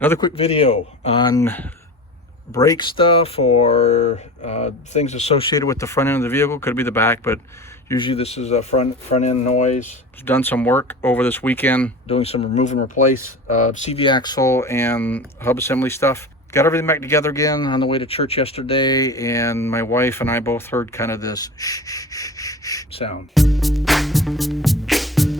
Another quick video on brake stuff or things associated with the front end of the vehicle. Could be the back, but usually this is a front end noise. I've done some work over this weekend doing some remove and replace CV axle and hub assembly stuff. Got everything back together again on the way to church yesterday, and my wife and I both heard kind of this shh, shh, shh, shh sound.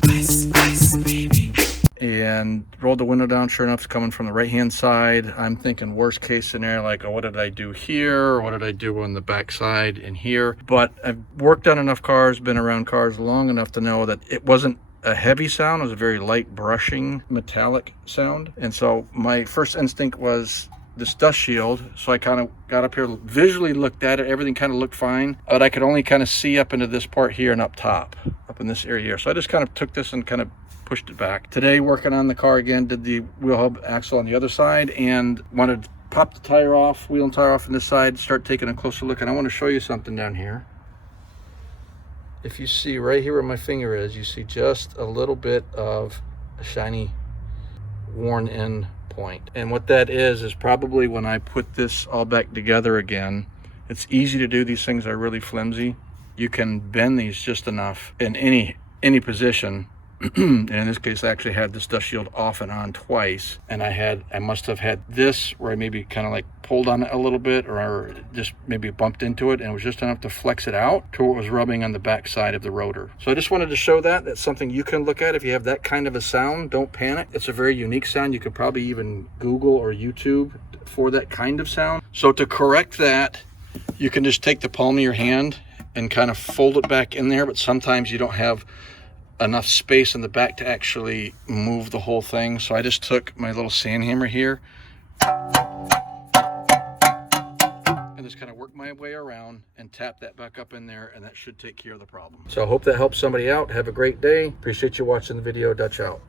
Ice, ice, baby. And rolled the window down. Sure enough, it's coming from the right hand side. I'm thinking worst case scenario, like, oh, what did I do here, or what did I do on the back side and here? But I've worked on enough cars, been around cars long enough to know that it wasn't a heavy sound. It was a very light brushing metallic sound. And so my first instinct was this dust shield. So I kind of got up here, visually looked at it. Everything kind of looked fine, but I could only kind of see up into this part here and up top, up in this area here. So I just kind of took this and kind of pushed it back. Today, working on the car again, did the wheel hub axle on the other side and wanted to pop the tire off, wheel and tire off on this side, start taking a closer look. And I want to show you something down here. If you see right here where my finger is, you see just a little bit of a shiny worn in point. And what that is probably when I put this all back together again. It's easy to do. These things are really flimsy. You can bend these just enough in any position. And in this case, I actually had this dust shield off and on twice, and I must have had this where I maybe kind of like pulled on it a little bit, or just maybe bumped into it, and it was just enough to flex it out to where it was rubbing on the back side of the rotor. So I just wanted to show that. That's something you can look at if you have that kind of a sound. Don't panic. It's a very unique sound. You could probably even Google or YouTube for that kind of sound. So to correct that, you can just take the palm of your hand and kind of fold it back in there, but sometimes you don't have enough space in the back to actually move the whole thing. So I just took my little sand hammer here and just kind of work my way around and tap that back up in there, and that should take care of the problem. So I hope that helps somebody out. Have a great day. Appreciate you watching the video. Dutch out.